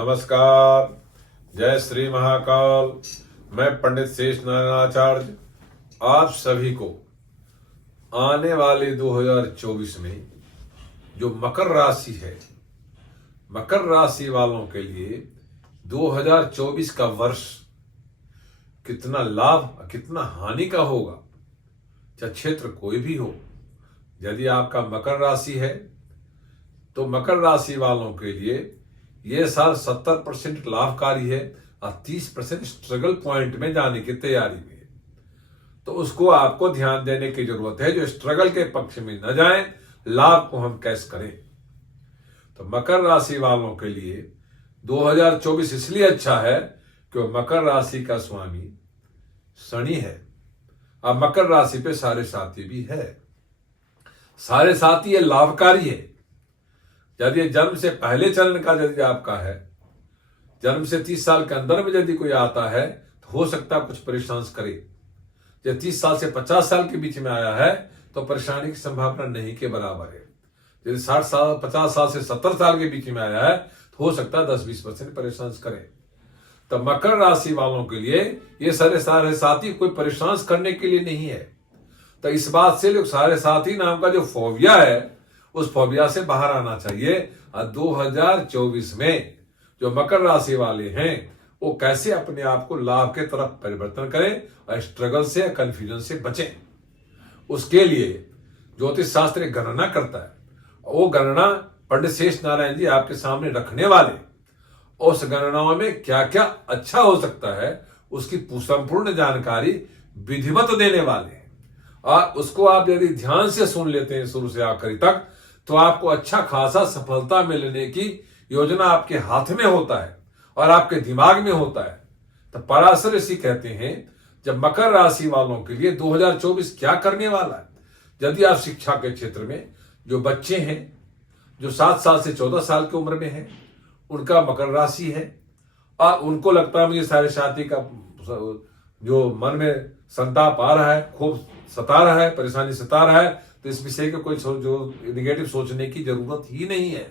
नमस्कार, जय श्री महाकाल। मैं पंडित शेष नारायणाचार्य आप सभी को आने वाले 2024 में जो मकर राशि है, मकर राशि वालों के लिए 2024 का वर्ष कितना लाभ कितना हानि का होगा, चाहे क्षेत्र कोई भी हो। यदि आपका मकर राशि है तो मकर राशि वालों के लिए यह साल 70% लाभकारी है और 30% स्ट्रगल पॉइंट में जाने की तैयारी में है। तो उसको आपको ध्यान देने की जरूरत है, जो स्ट्रगल के पक्ष में न जाए, लाभ को हम कैसे करें। तो मकर राशि वालों के लिए 2024 इसलिए अच्छा है कि मकर राशि का स्वामी शनि है। अब मकर राशि पे सारे साथी भी है। सारे साथी ये लाभकारी है। यदि जन्म से पहले चरण का यदि आपका है, जन्म से 30 साल के अंदर में यदि कोई आता है तो हो सकता है कुछ परेशान करे। जब 30 साल से 50 साल के बीच में आया है तो परेशानी की संभावना नहीं के बराबर है। यदि 60 साल 50 साल से 70 साल के बीच में आया है तो हो सकता है 10-20% परेशान करे। तो मकर राशि वालों के लिए ये सारे साथी कोई परेशान करने के लिए नहीं है। तो इस बात से लोग सारे साथी नाम का जो फोबिया है, उस फोबिया से बाहर आना चाहिए। और 2024 में जो मकर राशि वाले हैं वो कैसे अपने आप को लाभ के तरफ परिवर्तन करें और स्ट्रगल से कंफ्यूजन से बचें। उसके लिए ज्योतिष शास्त्र एक गणना करता है। वो गणना पंडित शेष नारायण जी आपके सामने रखने वाले, उस गणनाओं में क्या क्या अच्छा हो सकता है उसकी संपूर्ण जानकारी विधिवत देने वाले हैं। और उसको आप यदि ध्यान से सुन लेते हैं शुरू से आखिरी तक, तो आपको अच्छा खासा सफलता मिलने की योजना आपके हाथ में होता है और आपके दिमाग में होता है। तो पराशर ऋषि कहते हैं, जब मकर राशि वालों के लिए 2024 क्या करने वाला है। यदि आप शिक्षा के क्षेत्र में जो बच्चे हैं, जो 7 साल से 14 साल की उम्र में हैं, उनका मकर राशि है और उनको लगता है मुझे सारे साथी का जो मन में संताप आ रहा है, खूब सता रहा है, परेशानी सता रहा है, तो इस विषय को कोई जो निगेटिव सोचने की जरूरत ही नहीं है।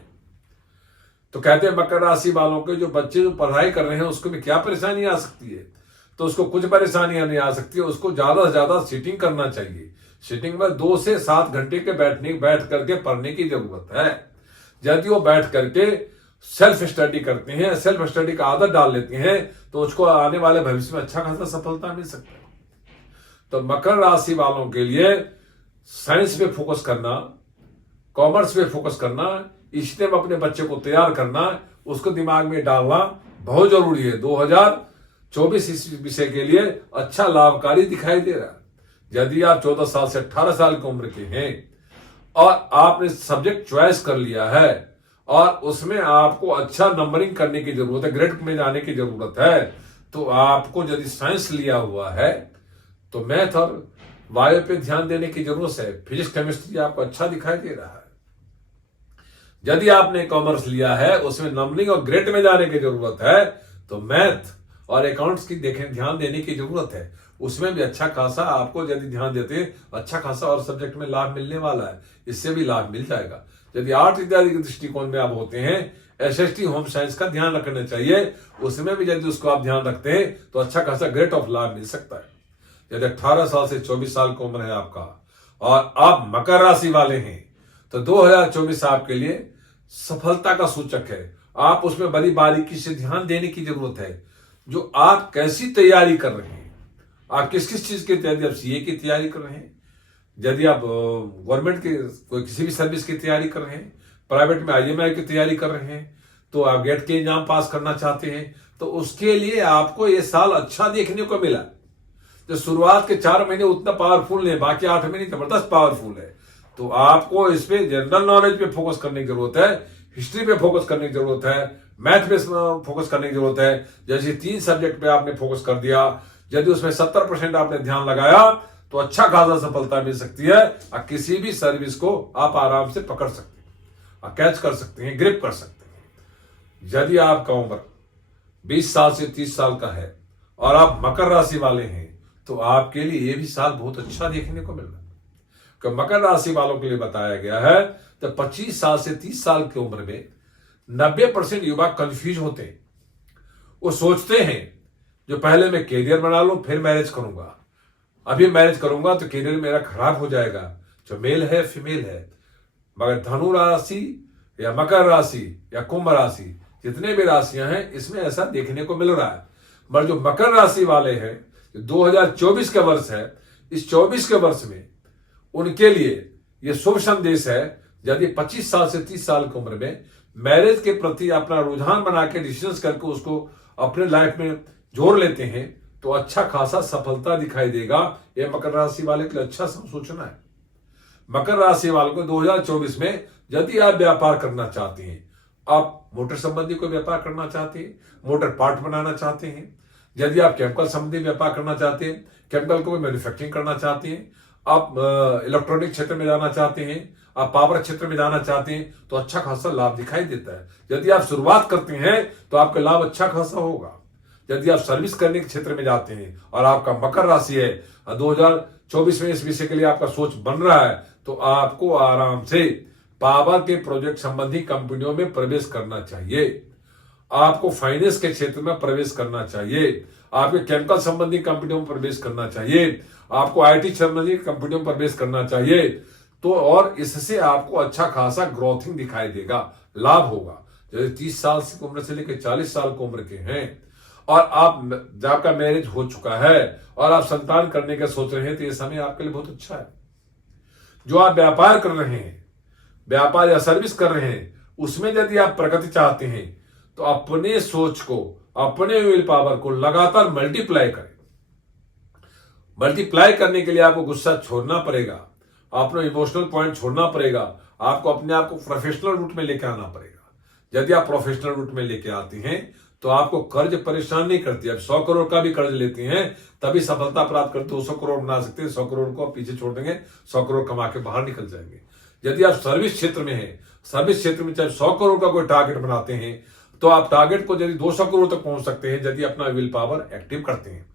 तो कहते हैं मकर राशि वालों के जो बच्चे जो पढ़ाई कर रहे हैं उसको भी क्या परेशानी आ सकती है। तो उसको कुछ परेशानियां नहीं आ सकती है। उसको ज्यादा से ज्यादा सीटिंग करना चाहिए। सीटिंग में 2 से 7 घंटे के बैठ करके पढ़ने की जरूरत है। यदि वो बैठ करके सेल्फ स्टडी करते हैं, सेल्फ स्टडी का आदत डाल लेते हैं, तो उसको आने वाले भविष्य में अच्छा खासा सफलता मिल सकती है। तो मकर राशि वालों के लिए साइंस पे फोकस करना, कॉमर्स पे फोकस करना, इसलिए अपने बच्चे को तैयार करना, उसको दिमाग में डालना बहुत जरूरी है। 2024 इस विषय के लिए अच्छा लाभकारी दिखाई दे रहा है। यदि आप 14 साल से 18 साल की उम्र के हैं और आपने सब्जेक्ट चॉइस कर लिया है और उसमें आपको अच्छा नंबरिंग करने की जरूरत है, ग्रेड में जाने की जरूरत है, तो आपको यदि साइंस लिया हुआ है तो मैथ और बायो पे ध्यान देने की जरूरत है। फिजिक्स केमिस्ट्री आपको अच्छा दिखाई दे रहा है। यदि आपने कॉमर्स लिया है, उसमें नंबरिंग और ग्रेड में जाने की जरूरत है, तो मैथ और अकाउंट्स की ध्यान देने की जरूरत है। उसमें भी अच्छा खासा आपको यदि ध्यान देते हैं, अच्छा खासा और सब्जेक्ट में लाभ मिलने वाला है। इससे भी लाभ मिल जाएगा। यदि आर्ट इत्यादि के दृष्टिकोण में आप होते हैं, एसएसटी होम साइंस का ध्यान रखना चाहिए। उसमें भी यदि उसको आप ध्यान रखते हैं तो अच्छा खासा ग्रेड ऑफ लाभ मिल सकता है। यदि 18 साल से 24 साल की उम्र है आपका और आप मकर राशि वाले हैं, तो 2024 आपके लिए सफलता का सूचक है। आप उसमें बड़ी बारीकी से ध्यान देने की जरूरत है। जो आप कैसी तैयारी कर रहे हैं, आप किस किस चीज की तैयारी, आप सीए की तैयारी कर रहे हैं, यदि आप गवर्नमेंट की कोई किसी भी सर्विस की तैयारी कर रहे हैं, प्राइवेट में आईएमआई की तैयारी कर रहे हैं, तो आप गेट के एग्जाम पास करना चाहते हैं, तो उसके लिए आपको ये साल अच्छा देखने को मिला। जो शुरुआत के 4 महीने उतना पावरफुल नहीं, बाकी 8 महीने जबरदस्त पावरफुल है। तो आपको इस पे जनरल नॉलेज पे फोकस करने की जरूरत है, हिस्ट्री पे फोकस करने की जरूरत है, मैथ पे फोकस करने की जरूरत है। जैसे 3 सब्जेक्ट पे आपने फोकस कर दिया, यदि उसमें 70% आपने ध्यान लगाया तो अच्छा खासा सफलता मिल सकती है और किसी भी सर्विस को आप आराम से पकड़ सकते हैं और कैच कर सकते हैं, ग्रिप कर सकते हैं। यदि आपका उम्र 20 साल से 30 साल का है और आप मकर राशि वाले हैं, तो आपके लिए ये भी साल बहुत अच्छा देखने को मिल रहा है। कि मकर राशि वालों के लिए बताया गया है तो 25 साल से 30 साल की उम्र में 90% युवा कंफ्यूज होते हैं। वो सोचते हैं जो पहले मैं कैरियर बना लूं फिर मैरिज करूंगा, अभी मैरिज करूंगा तो कैरियर मेरा खराब हो जाएगा, जो मेल है फीमेल है। मगर धनु राशि या मकर राशि या कुंभ राशि, जितने भी राशियां हैं इसमें ऐसा देखने को मिल रहा है। मगर जो मकर राशि वाले हैं, 2024 का वर्ष है, इस 24 के वर्ष में उनके लिए यह शुभ संदेश है। यदि 25 साल से 30 साल की उम्र में मैरिज के प्रति अपना रुझान बना के डिसीजन करके उसको अपने लाइफ में जोड़ लेते हैं तो अच्छा खासा सफलता दिखाई देगा। यह मकर राशि वाले के लिए अच्छा सूचना है। मकर राशि वालों को 2024 में यदि आप व्यापार करना चाहते हैं, आप मोटर संबंधी कोई व्यापार करना चाहते हैं, मोटर पार्ट बनाना चाहते हैं, यदि आप केमिकल संबंधी व्यापार करना चाहते हैं, केमिकल को मैन्युफैक्चरिंग करना चाहते हैं, आप इलेक्ट्रॉनिक क्षेत्र में जाना चाहते हैं, आप पावर क्षेत्र में जाना चाहते हैं, तो अच्छा खासा लाभ दिखाई देता है। यदि आप शुरुआत करते हैं तो आपका लाभ अच्छा खासा होगा। यदि आप सर्विस करने के क्षेत्र में जाते हैं और आपका मकर राशि है, 2024 में इस विषय के लिए आपका सोच बन रहा है, तो आपको आराम से पावर के प्रोजेक्ट संबंधी कंपनियों में प्रवेश करना चाहिए। आपको फाइनेंस के क्षेत्र में प्रवेश करना चाहिए, आपके केमिकल संबंधी कंपनियों में प्रवेश करना चाहिए, आपको आईटी संबंधी कंपनियों में प्रवेश करना चाहिए। तो और इससे आपको अच्छा खासा ग्रोथिंग दिखाई देगा, लाभ होगा। जैसे 30 साल की उम्र से लेकर 40 साल की उम्र के हैं और आपका मैरिज हो चुका है और आप संतान करने का सोच रहे हैं, तो यह समय आपके लिए बहुत अच्छा है। जो आप व्यापार कर रहे हैं, व्यापार या सर्विस कर रहे हैं, उसमें यदि आप प्रगति चाहते हैं तो अपने सोच को, अपने विल पावर को लगातार मल्टीप्लाई करें। मल्टीप्लाई करने के लिए आपको गुस्सा छोड़ना पड़ेगा, अपना इमोशनल पॉइंट छोड़ना पड़ेगा, आपको अपने आप को प्रोफेशनल रूट में लेकर आना पड़ेगा। यदि आप प्रोफेशनल रूट में लेके आते हैं तो आपको कर्ज परेशान नहीं करती। अब 100 करोड़ का भी कर्ज लेते हैं तभी सफलता प्राप्त करते, 200 करोड़ बना सकते हैं, 100 करोड़ को आप पीछे छोड़ देंगे, 100 करोड़ कमा के बाहर निकल जाएंगे। यदि आप सर्विस क्षेत्र में हैं, सर्विस क्षेत्र में चाहे 100 करोड़ का कोई टारगेट बनाते हैं तो आप टारगेट को यदि 200 करोड़ तक पहुंच सकते हैं, यदि अपना विल पावर एक्टिव करते हैं।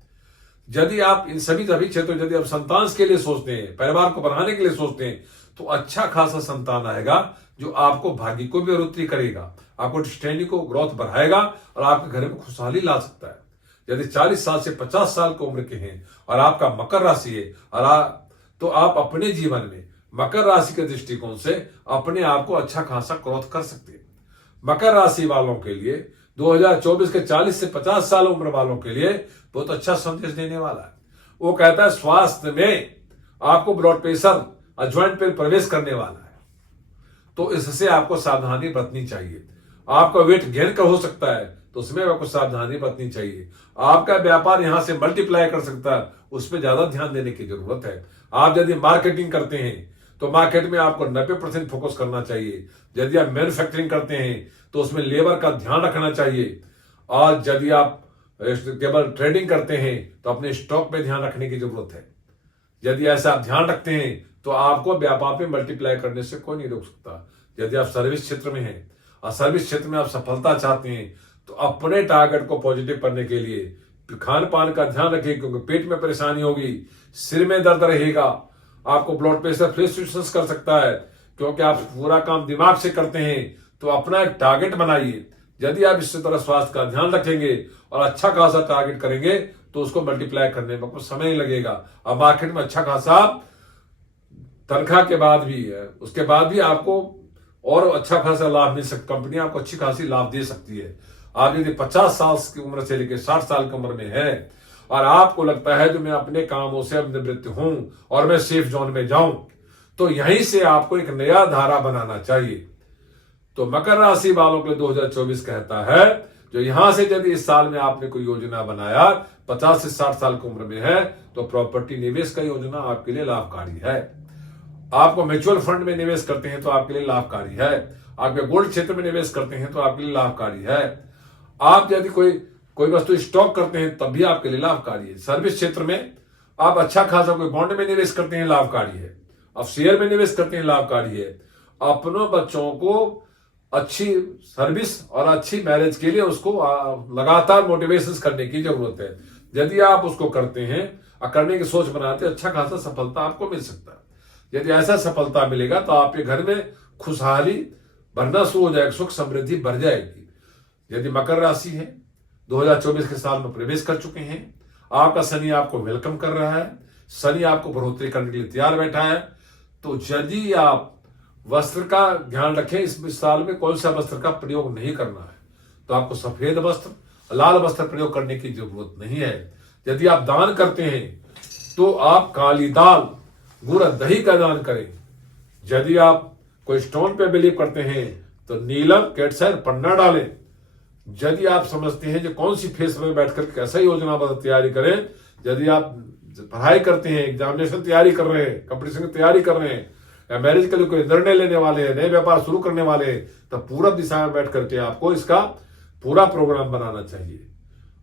यदि आप इन सभी क्षेत्रों, यदि आप संतान के लिए सोचते हैं, परिवार को बढ़ाने के लिए सोचते हैं, तो अच्छा खासा संतान आएगा जो आपको भाग्य को भी बढ़ोतरी करेगा, आपको डिस्टेंडी को ग्रोथ बढ़ाएगा और आपके घर में खुशहाली ला सकता है। यदि 40 साल से 50 साल की उम्र के हैं और आपका मकर राशि है तो आप अपने जीवन में मकर राशि के दृष्टिकोण से अपने आप को अच्छा खासा ग्रोथ कर सकते हैं। मकर राशि वालों के लिए 2024 के 40 से 50 साल उम्र वालों के लिए बहुत अच्छा संदेश देने वाला है। वो कहता है स्वास्थ्य में आपको ब्लड प्रेशर और ज्वाइंट पेन प्रवेश करने वाला है, तो इससे आपको सावधानी बरतनी चाहिए। आपका वेट गेन का हो सकता है तो उसमें आपको सावधानी बरतनी चाहिए। आपका व्यापार यहां से मल्टीप्लाई कर सकता है, उस पर ज्यादा ध्यान देने की जरूरत है। आप यदि मार्केटिंग करते हैं तो मार्केट में आपको 90% फोकस करना चाहिए। यदि आप मैन्युफैक्चरिंग करते हैं तो उसमें लेबर का ध्यान रखना चाहिए। और यदि आप केवल ट्रेडिंग करते हैं तो अपने स्टॉक पे ध्यान रखने की जरूरत है। यदि ऐसा आप ध्यान रखते हैं तो आपको व्यापार में मल्टीप्लाई करने से कोई नहीं रोक सकता। यदि आप सर्विस क्षेत्र में हैं और सर्विस क्षेत्र में आप सफलता चाहते हैं तो अपने टारगेट को पॉजिटिव करने के लिए खान पान का ध्यान रखिए, क्योंकि पेट में परेशानी होगी, सिर में दर्द रहेगा, आपको ब्लड प्रेशर फ्लक्चुएशंस कर सकता है, क्योंकि आप पूरा काम दिमाग से करते हैं। तो अपना एक टारगेट बनाइए। यदि आप इस तरह स्वास्थ्य का ध्यान रखेंगे और अच्छा खासा टारगेट करेंगे तो उसको मल्टीप्लाई करने में कुछ समय नहीं लगेगा। अब मार्केट में अच्छा खासा तनख्वाह के बाद भी है, उसके बाद भी आपको और अच्छा खासा लाभ मिल सकता, कंपनी आपको अच्छी खासी लाभ दे सकती है। आप यदि 50 साल की उम्र से लेकर 60 साल की उम्र में है और आपको लगता है कि मैं अपने कामों से अब निवृत्त हूं और मैं सेफ जोन में जाऊं, तो यहीं से आपको एक नया धारा बनाना चाहिए। तो मकर राशि वालों के लिए 2024 कहता है, जो यहां से यदि इस साल में आपने कोई योजना बनाया 50 से 60 साल की उम्र में है तो प्रॉपर्टी निवेश का योजना आपके लिए लाभकारी है। आपको म्यूचुअल फंड में निवेश करते हैं तो आपके लिए लाभकारी है। आपके गोल्ड क्षेत्र में निवेश करते हैं तो आपके लिए लाभकारी है। आप यदि कोई वस्तु स्टॉक करते हैं तब भी आपके लिए लाभकारी है। सर्विस क्षेत्र में आप अच्छा खासा कोई बॉन्ड में निवेश करते हैं, लाभकारी है। आप शेयर में निवेश करते हैं, लाभकारी है। अपनों बच्चों को अच्छी सर्विस और अच्छी मैरिज के लिए उसको लगातार मोटिवेशन करने की जरूरत है। यदि आप उसको करते हैं और करने की सोच बनाते हैं, अच्छा खासा सफलता आपको मिल सकता है। यदि ऐसा सफलता मिलेगा तो आपके घर में खुशहाली बढ़ना शुरू हो जाएगा, सुख समृद्धि बढ़ जाएगी। यदि मकर राशि है 2024 के साल में प्रवेश कर चुके हैं। आपका शनि आपको वेलकम कर रहा है, शनि आपको बढ़ोतरी करने के लिए तैयार बैठा है। तो यदि आप वस्त्र का ध्यान रखें, इस साल में कौन सा वस्त्र का प्रयोग नहीं करना है, तो आपको सफेद वस्त्र, लाल वस्त्र प्रयोग करने की जरूरत नहीं है। यदि आप दान करते हैं तो आप काली दाल, गुड़, दही का दान करें। यदि आप कोई स्टोन पे बिलीव करते हैं तो नीलम, कैटसाइर, पन्ना डालें। यदि आप समझते हैं कि कौन सी फेस में बैठकर कैसा योजना तैयारी करें, यदि आप पढ़ाई करते हैं, एग्जामिनेशन तैयारी कर रहे हैं, कंपटीशन की तैयारी कर रहे हैं, या मैरिज के लिए कोई निर्णय लेने वाले हैं, नए व्यापार शुरू करने वाले हैं, तो पूरब दिशा में बैठ करके आपको इसका पूरा प्रोग्राम बनाना चाहिए।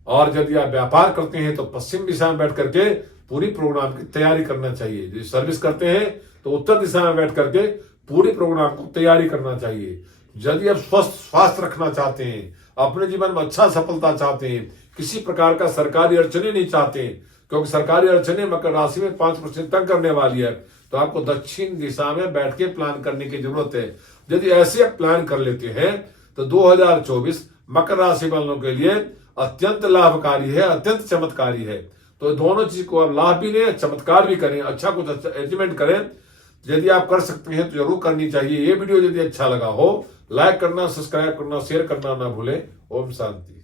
और यदि आप व्यापार करते हैं तो पश्चिम दिशा में बैठ करके पूरी प्रोग्राम की तैयारी करना चाहिए। यदि सर्विस करते हैं तो उत्तर दिशा में बैठ करके पूरी प्रोग्राम को तैयारी करना चाहिए। यदि आप स्वस्थ स्वास्थ्य रखना चाहते हैं, अपने जीवन में अच्छा सफलता चाहते हैं, किसी प्रकार का सरकारी अड़चने नहीं चाहते, क्योंकि सरकारी अड़चने मकर राशि में 5% तक करने वाली है, तो आपको दक्षिण दिशा में बैठ के प्लान करने की जरूरत है। यदि ऐसे प्लान कर लेते हैं तो 2024 मकर राशि वालों के लिए अत्यंत लाभकारी है, अत्यंत चमत्कारी है। तो दोनों चीज को आप लाभ भी लें, चमत्कार भी करें, अच्छा कुछ अच्छा अचीवमेंट करें। यदि आप कर सकते हैं तो जरूर करनी चाहिए। ये वीडियो यदि अच्छा लगा हो, लाइक करना, सब्सक्राइब करना, शेयर करना ना भूलें। ओम शांति।